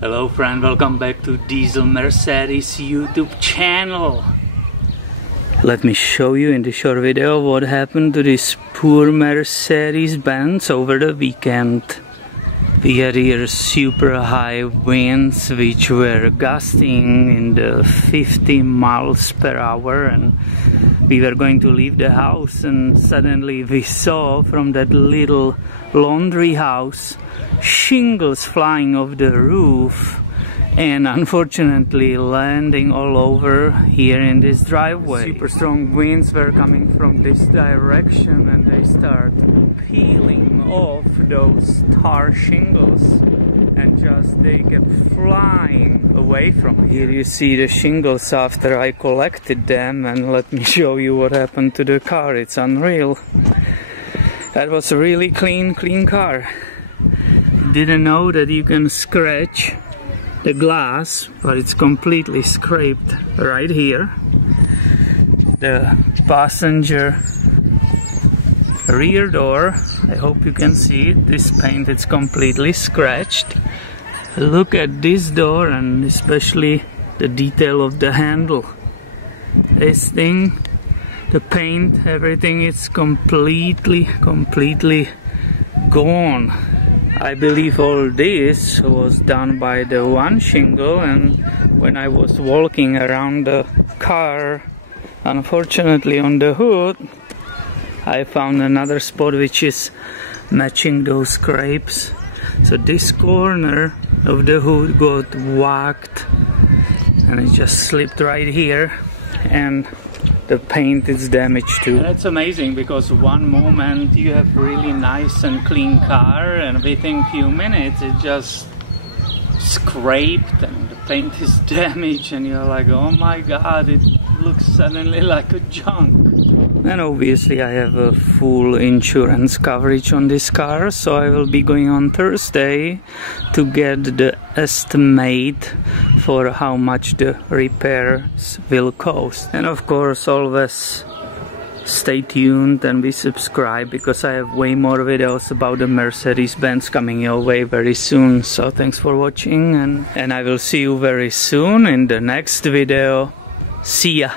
Hello friend, welcome back to Diesel Mercedes YouTube channel. Let me show you in the short video what happened to this poor Mercedes-Benz over the weekend. We had here super high winds which were gusting in the 50 miles per hour, and we were going to leave the house, and suddenly we saw from that little laundry house shingles flying off the roof and unfortunately landing all over here in this driveway. Super strong winds were coming from this direction and they start peeling off those tar shingles and they kept flying away from here. You see the shingles after I collected them, and let me show you what happened to the car. It's unreal. That was a really clean car. Didn't know that you can scratch the glass, but it's completely scraped right here. The passenger rear door, I hope you can see it, this paint is completely scratched. Look at this door, and especially the detail of the handle. This thing, the paint, everything is completely gone. I believe all this was done by the one shingle, and when I was walking around the car, unfortunately on the hood, I found another spot which is matching those scrapes. So this corner of the hood got whacked and it just slipped right here, and the paint is damaged too. That's amazing, because one moment you have really nice and clean car, and within few minutes it just scraped and the paint is damaged, and you're like, oh my god, it looks suddenly like a junk. And obviously I have a full insurance coverage on this car, so I will be going on Thursday to get the estimate for how much the repairs will cost. And of course always stay tuned and be subscribed, because I have way more videos about the Mercedes-Benz coming your way very soon. So thanks for watching, and I will see you very soon in the next video. See ya!